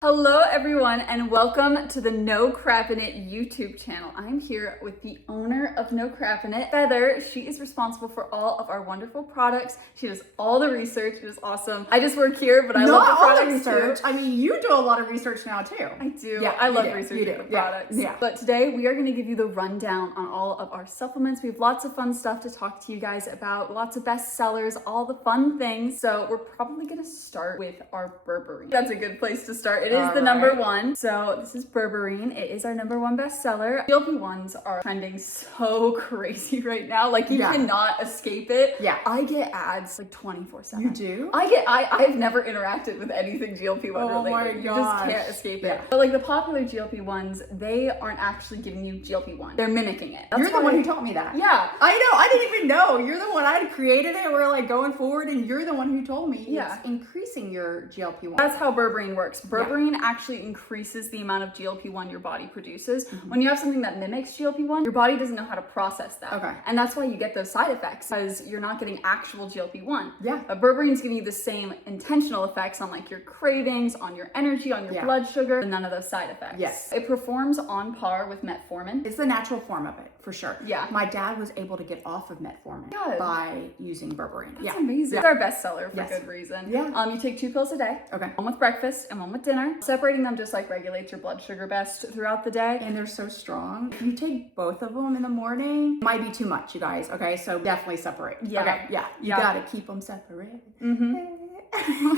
Hello everyone and welcome to the No Crap in It YouTube channel. I'm here with the owner of No Crap in It, Feather. She is responsible for all of our wonderful products. She does all the research. It is awesome. I just work here, but I love the products research. too. I mean, you do a lot of research now too. I do. Yeah, I love you do. researching You do. the Yeah. products. Yeah. But today we are going to give you the rundown on all of our supplements. We have lots of fun stuff to talk to you guys about, lots of bestsellers, all the fun things. So we're probably going to start with our berberine. That's a good place to start. It is the number one. So this is berberine. It is our number one bestseller. GLP-1s are trending so crazy right now. Like you cannot escape it. Yeah. I get ads like 24/7. You do? I've never interacted with anything GLP-1 Oh related. my You just gosh. can't escape it. Yeah. But like the popular GLP-1s, they aren't actually giving you GLP-1. They're mimicking it. You're the one who taught me that. Yeah. I know. I didn't even know. You're the one. I created it. We're like going forward, and you're the one who told me it's increasing your GLP-1. That's how berberine works. Berberine actually increases the amount of GLP-1 your body produces. When you have something that mimics GLP-1, your body doesn't know how to process that. Okay. And that's why you get those side effects, because you're not getting actual GLP-1. Yeah. But berberine's giving you the same intentional effects on like your cravings, on your energy, on your blood sugar, and none of those side effects. Yes. It performs on par with metformin. It's the natural form of it, for sure. Yeah. My dad was able to get off of metformin by using berberine. That's amazing. It's our bestseller for good reason. Yeah. You take 2 pills a day. Okay. One with breakfast and one with dinner. Separating them just like regulates your blood sugar best throughout the day. And they're so strong. If you take both of them in the morning, might be too much, you guys. Okay, so definitely separate. Yeah. Okay, yeah. You gotta keep them separate. Mm-hmm.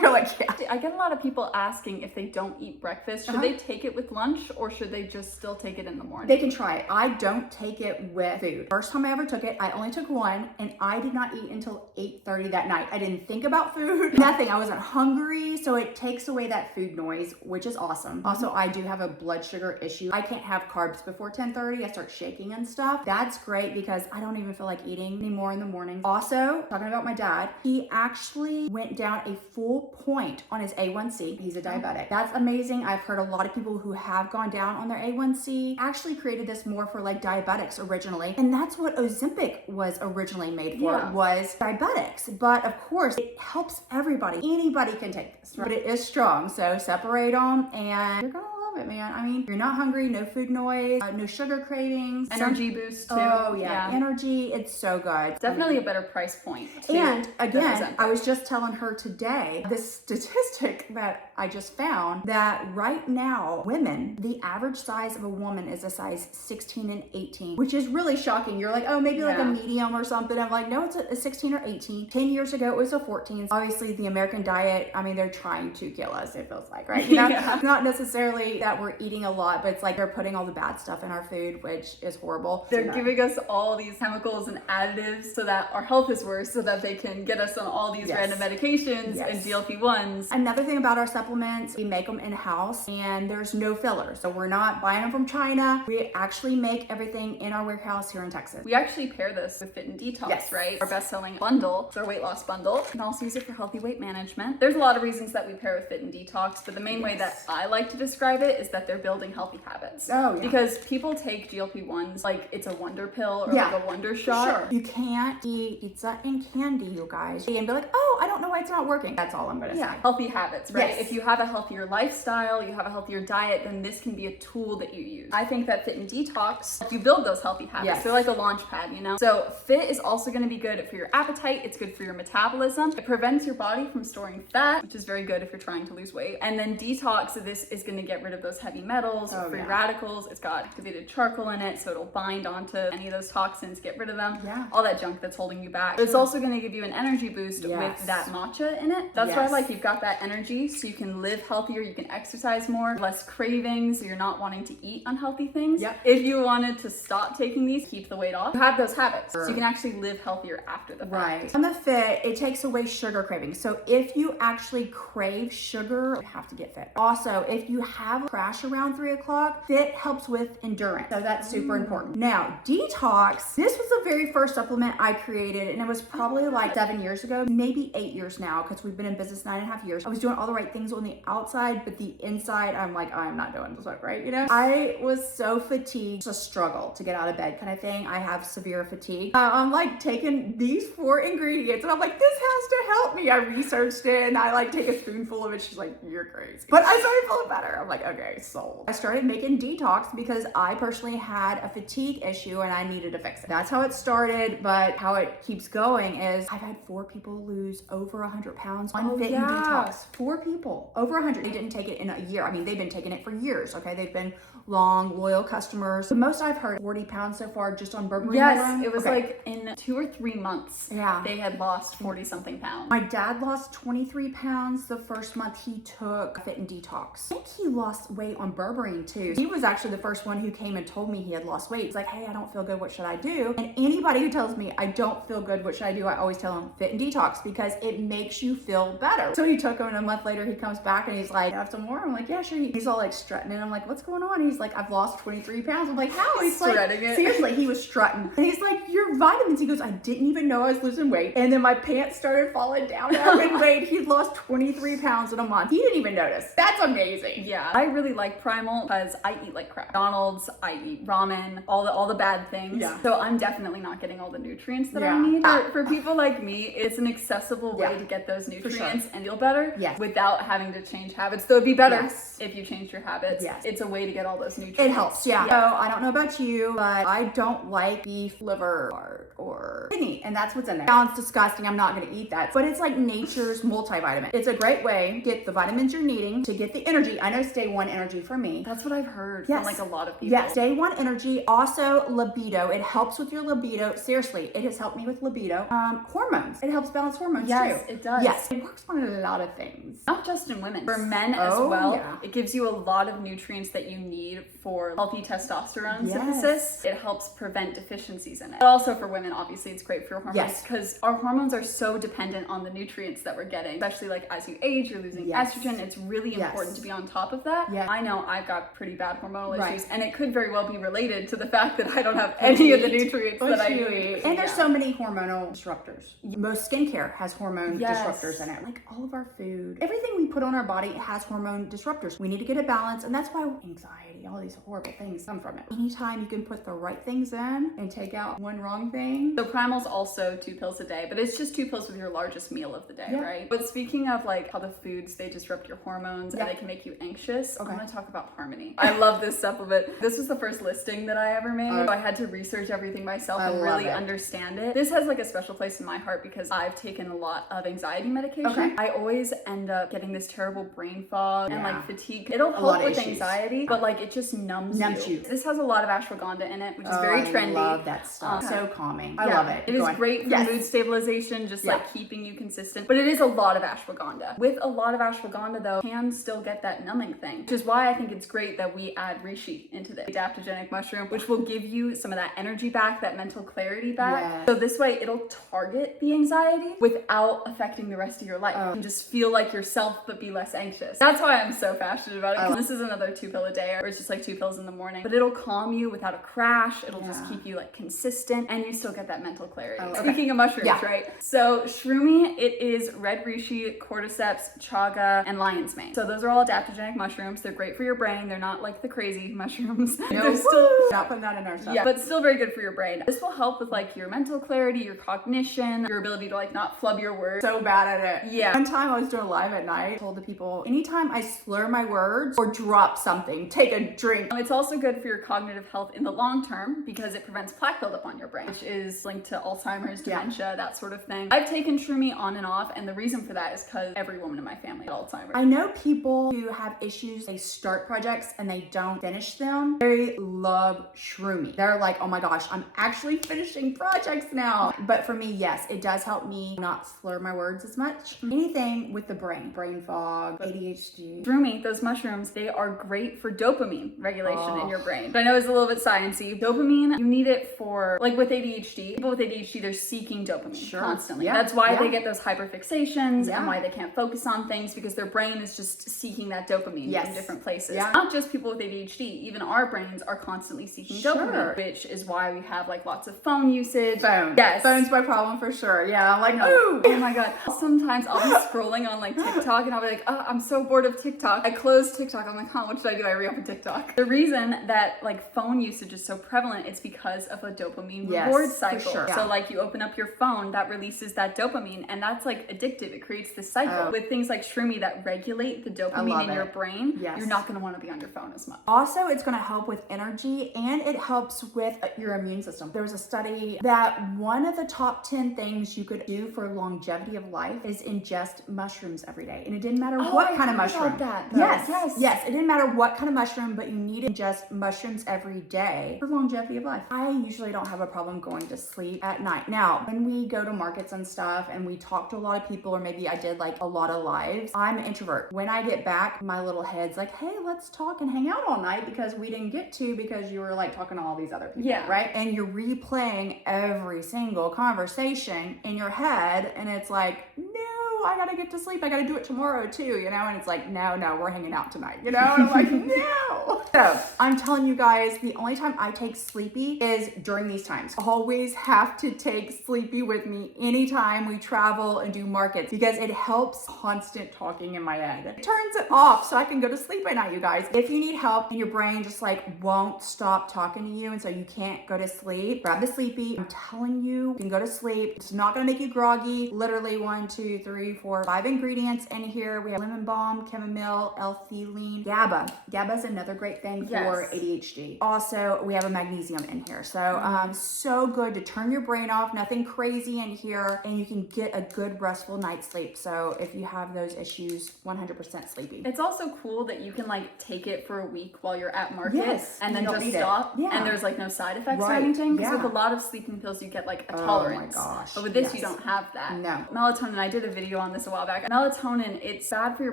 You're like, yeah. I get a lot of people asking if they don't eat breakfast, should they take it with lunch or should they just still take it in the morning? They can try it. I don't take it with food. First time I ever took it, I only took one, and I did not eat until 8:30 that night. I didn't think about food, nothing. I wasn't hungry, so it takes away that food noise, which is awesome. Also, I do have a blood sugar issue. I can't have carbs before 10:30. I start shaking and stuff. That's great because I don't even feel like eating anymore in the morning. Also, talking about my dad, he actually went down a full point on his A1C. He's a diabetic. That's amazing. I've heard a lot of people who have gone down on their A1C actually created this more for like diabetics originally. And that's what Ozempic was originally made for, was diabetics. But of course, it helps everybody. Anybody can take this, right? But it is strong. So separate them and you're gonna love it, man. I mean, you're not hungry, no food noise, no sugar cravings. Energy boost too. Oh yeah. Energy, it's so good. Definitely a better price point too. And again, I was just telling her today this statistic that I just found that right now, women, the average size of a woman is a size 16 and 18, which is really shocking. You're like, oh, maybe like a medium or something. I'm like, no, it's a 16 or 18. 10 years ago, it was a 14. Obviously, the American diet, I mean, they're trying to kill us, it feels like, right? You know, not necessarily that we're eating a lot, but it's like they're putting all the bad stuff in our food, which is horrible. They're giving us all these chemicals and additives so that our health is worse, so that they can get us on all these random medications and GLP-1s. Another thing about our supplements, we make them in-house and there's no fillers. So we're not buying them from China. We actually make everything in our warehouse here in Texas. We actually pair this with Fit and Detox, right? Our best-selling bundle, it's our weight loss bundle. You can also use it for healthy weight management. There's a lot of reasons that we pair with Fit and Detox, but the main way that I like to describe it is that they're building healthy habits. Oh, yeah. Because people take GLP-1s like it's a wonder pill or like a wonder shot. Sure. You can't eat pizza and candy, you guys. And be like, oh, I don't know why it's not working. That's all I'm gonna say. Healthy habits, right? Yes. If you have a healthier lifestyle, you have a healthier diet, then this can be a tool that you use. I think that Fit and Detox, you build those healthy habits. They're like a launch pad, you know? So Fit is also gonna be good for your appetite. It's good for your metabolism. It prevents your body from storing fat, which is very good if you're trying to lose weight. And then Detox, this is gonna get rid of those heavy metals, free radicals. It's got activated charcoal in it, so it'll bind onto any of those toxins, get rid of them. All that junk that's holding you back. It's also gonna give you an energy boost with that matcha in it. That's why I like you've got that energy so you can live healthier, you can exercise more, less cravings, so you're not wanting to eat unhealthy things. If you wanted to stop taking these, keep the weight off, you have those habits. So you can actually live healthier after the fact. On the Fit, it takes away sugar cravings. So if you actually crave sugar, you have to get Fit. Also, if you have crash around 3 o'clock. Fit helps with endurance. So that's super important. Now, detox, this was the very first supplement I created, and it was probably like 7 years ago, maybe 8 years now, because we've been in business 9.5 years. I was doing all the right things on the outside, but the inside, I'm like, I'm not doing this right, you know? I was so fatigued, it's a struggle to get out of bed kind of thing. I have severe fatigue. I'm like taking these 4 ingredients, and I'm like, this has to help me. I researched it, and I like take a spoonful of it. She's like, you're crazy. But I started feeling better. I'm like, okay, sold. I started making detox because I personally had a fatigue issue and I needed to fix it. That's how it started, but how it keeps going is I've had 4 people lose over 100 pounds on Fit and Detox. 4 people, over 100. They didn't take it in a year. I mean, they've been taking it for years, okay? They've been long, loyal customers. The most I've heard, 40 pounds so far just on berberine. Yes, it was like in 2 or 3 months. Yeah. They had lost 40 something pounds. My dad lost 23 pounds the first month he took Fit and Detox. I think he lost weight on berberine too. He was actually the first one who came and told me he had lost weight. He's like, hey, I don't feel good. What should I do? And anybody who tells me I don't feel good, what should I do? I always tell them Fit and Detox because it makes you feel better. So he took him, and a month later he comes back and he's like, have some more? I'm like, yeah, sure. He's all like strutting, and I'm like, what's going on? He's like, I've lost 23 pounds. I'm like, how? He's like, seriously, he was strutting. And he's like, your vitamins. He goes, I didn't even know I was losing weight. And then my pants started falling down and I weight. He'd lost 23 pounds in a month. He didn't even notice. That's amazing. Yeah, I really like Primal because I eat like crap. McDonald's, I eat ramen, all the bad things. Yeah. So I'm definitely not getting all the nutrients that I need. For people like me, it's an accessible way to get those nutrients and feel better without having to change habits. So it'd be better if you changed your habits. Yes. It's a way to get all those nutrients. It helps, yeah. So I don't know about you, but I don't like beef liver or kidney, and that's what's in there. Sounds disgusting. I'm not going to eat that. But it's like nature's multivitamin. It's a great way to get the vitamins you're needing to get the energy. I know it's day 1 energy for me. That's what I've heard from like a lot of people. Yes, day 1 energy. Also libido. It helps with your libido. Seriously, it has helped me with libido. Hormones. It helps balance hormones too. Yes, it does. Yes, it works on a lot of things. Not just in women. For men as well. Yeah. It gives you a lot of nutrients that you need for healthy testosterone synthesis. It helps prevent deficiencies in it. But also for women, obviously, it's great for your hormones because our hormones are so dependent on the nutrients that we're getting, especially like as you age, you're losing estrogen. It's really important to be on top of that. I know I've got pretty bad hormonal issues, and it could very well be related to the fact that I don't have any of the nutrients that I need. And there's so many hormonal disruptors. Most skincare has hormone disruptors in it. Like all of our food, everything we put on our body has hormone disruptors. We need to get a balance, and that's why anxiety, all these horrible things come from it. Anytime you can put the right things in and take out one wrong thing. So Primal's also 2 pills a day, but it's just 2 pills with your largest meal of the day, right? But speaking of like how the foods, they disrupt your hormones and they can make you anxious, I'm gonna talk about Harmony. I love this supplement. This was the first listing that I ever made. So I had to research everything myself and really understand it. This has like a special place in my heart because I've taken a lot of anxiety medication. I always end up getting this terrible brain fog and like fatigue. It'll help with anxiety, but like it just numbs you. This has a lot of ashwagandha in it, which is very trendy. I love that stuff. So calming. I love it. It is great for mood stabilization, just like keeping you consistent. But it is a lot of ashwagandha. With a lot of ashwagandha though, you can still get that numbing thing, which is why I think it's great that we add reishi into the adaptogenic mushroom, which will give you some of that energy back, that mental clarity back. So this way it'll target the anxiety without affecting the rest of your life. You can just feel like yourself but be less anxious. That's why I'm so passionate about it. This is another 2 pill a day, or it's just like 2 pills in the morning, but it'll calm you without a crash. It'll just keep you like consistent, and you still get that mental clarity. Speaking of mushrooms, right? So shroomi, it is red reishi, cordyceps, chaga, and lion's mane. So those are all adaptogenic mushrooms. They're great for your brain. They're not like the crazy mushrooms. They're still not putting that in our stuff. Yeah, but still very good for your brain. This will help with like your mental clarity, your cognition, your ability to like not flub your words. So bad at it. Yeah. One time I was doing live at night, I told the people, anytime I slur my words or drop something, take a drink. It's also good for your cognitive health in the long term because it prevents plaque buildup on your brain, which is linked to Alzheimer's, dementia, that sort of thing. I've taken shroomi on and off, and the reason for that is because every woman in my family had Alzheimer's. I know people who have issues, they start projects and they don't finish them. They love shroomi. They're like, oh my gosh, I'm actually finishing projects now. But for me, yes, it does help me not slur my words as much. Anything with the brain fog, ADHD. Shroomi, those mushrooms, they are great for dopamine regulation in your brain. But I know it's a little bit sciencey. Dopamine, you need it for, like with ADHD, people with ADHD, they're seeking dopamine constantly. That's why they get those hyperfixations and why they can't focus on things, because their brain is just seeking that dopamine from different different places. Yeah. Not just people with ADHD, even our brains are constantly seeking dopamine, which is why we have like lots of phone usage. Phone. Yes. Phone's my problem for sure. Yeah, I'm like, ooh. Oh my God. Sometimes I'll be scrolling on like TikTok and I'll be like, oh, I'm so bored of TikTok. I close TikTok. I'm like, huh, what should I do? I reopen TikTok. The reason that like phone usage is so prevalent is because of a dopamine reward cycle. Sure. So like you open up your phone, that releases that dopamine, and that's like addictive. It creates this cycle. With things like Shroomy that regulate the dopamine in your brain, you're not going to want to be on your phone as much. Also, it's going to help with energy, and it helps with your immune system. There was a study that one of the top 10 things you could do for longevity of life is ingest mushrooms every day. And it didn't matter what kind of mushroom. Yes. It didn't matter what kind of mushroom, but you need to ingest mushrooms every day for longevity of life. I usually don't have a problem going to sleep at night. Now, when we go to markets and stuff and we talk to a lot of people, or maybe I did like a lot of lives, I'm an introvert. When I get back, my little head's like, hey, let's talk and hang out all night because we didn't get to because you were like talking to all these other people, right? And you're replaying every single conversation in your head, and it's like, no, I gotta get to sleep. I gotta do it tomorrow too, you know? And it's like, no, we're hanging out tonight, you know? And I'm like, no. So I'm telling you guys, the only time I take Sleepy is during these times. Always have to take Sleepy with me anytime we travel and do markets because it helps constant talking in my head. It turns it off so I can go to sleep at night, you guys. If you need help and your brain just like won't stop talking to you and so you can't go to sleep, grab the Sleepy. I'm telling you can go to sleep. It's not gonna make you groggy. Literally 1, 2, 3, 4, 5 ingredients in here. We have lemon balm, chamomile, L-theanine, GABA. GABA is another great thing for ADHD. Also, we have a magnesium in here. So, so good to turn your brain off. Nothing crazy in here, and you can get a good restful night's sleep. So, if you have those issues, 100% Sleepy. It's also cool that you can like take it for a week while you're at market and then just stop. And there's like no side effects or anything. Because with a lot of sleeping pills, you get like a tolerance. Oh my gosh. But with this, you don't have that. No. Melatonin, I did a video on this a while back. Melatonin, it's bad for your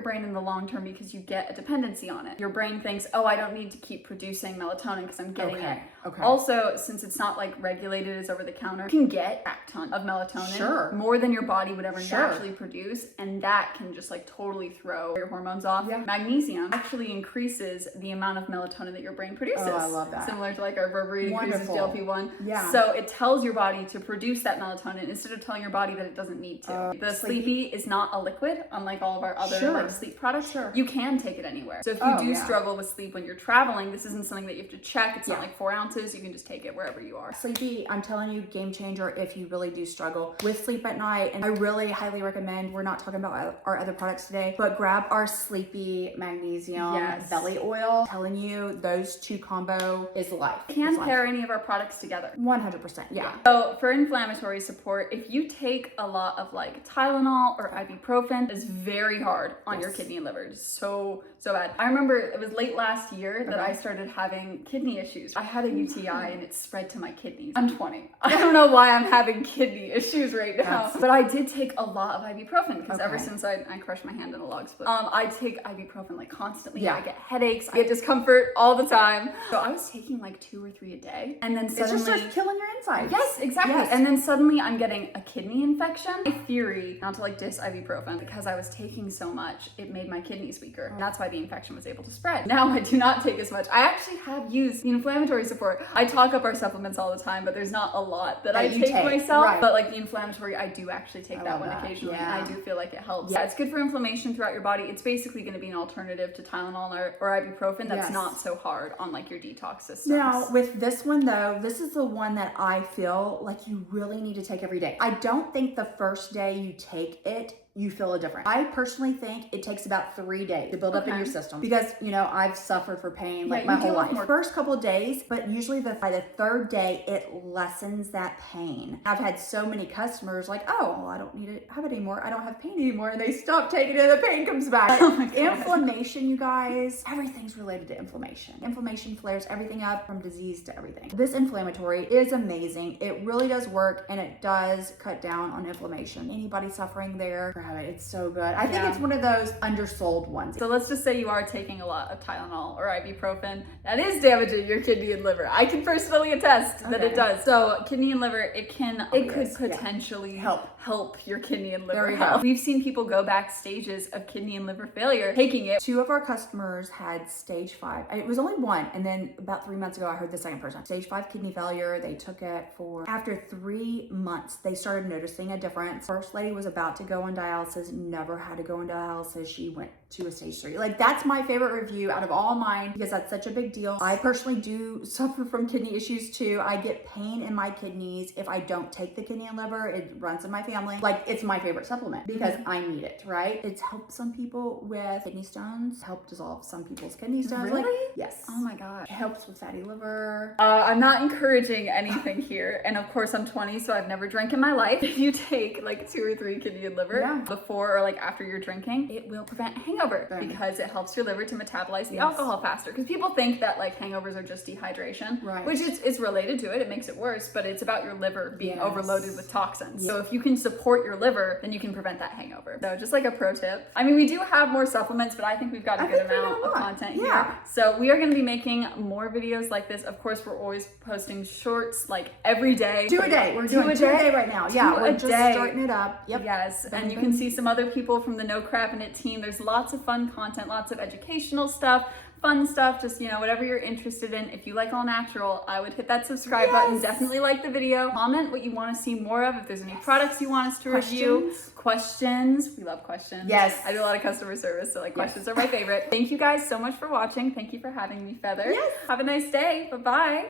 brain in the long term because you get a dependency on it. Your brain thinks, oh, I don't need to keep producing melatonin because I'm getting it. Also, since it's not like regulated as over the counter, you can get a ton of melatonin, more than your body would ever naturally produce, and that can just like totally throw your hormones off. Magnesium actually increases the amount of melatonin that your brain produces. Oh, I love that. Similar to like our berberine increases GLP-1. So So it tells your body to produce that melatonin instead of telling your body that it doesn't need to. The Sleepy is not a liquid, unlike all of our other like sleep products. You can take it anywhere. So if you do struggle with sleep when you're traveling, this isn't something that you have to check. It's not like 4 ounces. You can just take it wherever you are. Sleepy, I'm telling you, game changer if you really do struggle with sleep at night. And I really highly recommend, we're not talking about our other products today, but grab our Sleepy magnesium belly oil. I'm telling you, those two combo is life. You can pair any of our products together. 100%, So for inflammatory support, if you take a lot of like Tylenol or ibuprofen, it's very hard on your kidney and liver. It's so bad. I remember it was late last year that I started having kidney issues. I had a UTI and it spread to my kidneys. I'm 20. I don't know why I'm having kidney issues right now, but I did take a lot of ibuprofen because ever since I crushed my hand in a log split, I take ibuprofen like constantly. I get headaches, I get discomfort all the time. So I was taking like 2 or 3 a day, and then suddenly it just starts killing your insides. Yes, exactly. And then suddenly I'm getting a kidney infection. My theory, not to like diss ibuprofen, because I was taking so much, it made my kidneys weaker. And that's why the infection was able to spread. Now I do not take as much. I actually have used the inflammatory support. I talk up our supplements all the time, but there's not a lot that I take myself. But like the inflammatory, I do actually take that one occasionally. I do feel like it helps. Yeah, it's good for inflammation throughout your body. It's basically going to be an alternative to Tylenol or ibuprofen that's not so hard on like your detox system. Now with this one though, this is the one that I feel like you really need to take every day. I don't think the first day you take it, you feel a difference. I personally think it takes about 3 days to build up in your system because, you know, I've suffered for pain like my whole life. First couple of days, but usually by the 3rd day, it lessens that pain. I've had so many customers like, oh, well, I don't need to have it anymore. I don't have pain anymore. And they stop taking it and the pain comes back. Inflammation, you guys, everything's related to inflammation. Inflammation flares everything up from disease to everything. This inflammatory is amazing. It really does work and it does cut down on inflammation. Anybody suffering there, it's so good. I think it's one of those undersold ones. So let's just say you are taking a lot of Tylenol or ibuprofen. That is damaging your kidney and liver. I can personally attest that it does. So kidney and liver, it could potentially help help your kidney and There liver we go. health. We've seen people go back stages of kidney and liver failure taking it. 2 of our customers had stage 5. It was only 1, and then about 3 months ago I heard the second person. Stage 5 kidney failure. They took it for, after 3 months, they started noticing a difference. First lady was about to go on dialysis, never had to go on dialysis. She went to a stage 3. Like, that's my favorite review out of all mine because that's such a big deal. I personally do suffer from kidney issues too. I get pain in my kidneys if I don't take the kidney and liver. It runs in my family. Like, it's my favorite supplement because I need it, right? It's helped some people with kidney stones, helped dissolve some people's kidney stones. Really? Like, yes. Oh my gosh. It helps with fatty liver. I'm not encouraging anything here. And of course I'm 20, so I've never drank in my life. If you take like 2 or 3 kidney and liver before or like after you're drinking, it will prevent hangover because it helps your liver to metabolize the alcohol faster. Because people think that like hangovers are just dehydration, which is related to it. It makes it worse, but it's about your liver being overloaded with toxins. So if you can support your liver, then you can prevent that hangover. So just like a pro tip. I mean, we do have more supplements, but I think we've got a good amount of content here. So we are going to be making more videos like this. Of course, we're always posting shorts like every day. 2 a day. We're doing 2 a day right now. Yeah, we're just starting it up. Yep. Yes, and you can see some other people from the No Crap in It team. There's lots of fun content, lots of educational stuff, fun stuff, just, you know, whatever you're interested in. If you like all natural, I would hit that subscribe button. Definitely like the video. Comment what you want to see more of. If there's any products you want us to review. Questions. We love questions. Yes. I do a lot of customer service, so like questions are my favorite. Thank you guys so much for watching. Thank you for having me, Feather. Yes. Have a nice day. Bye-bye.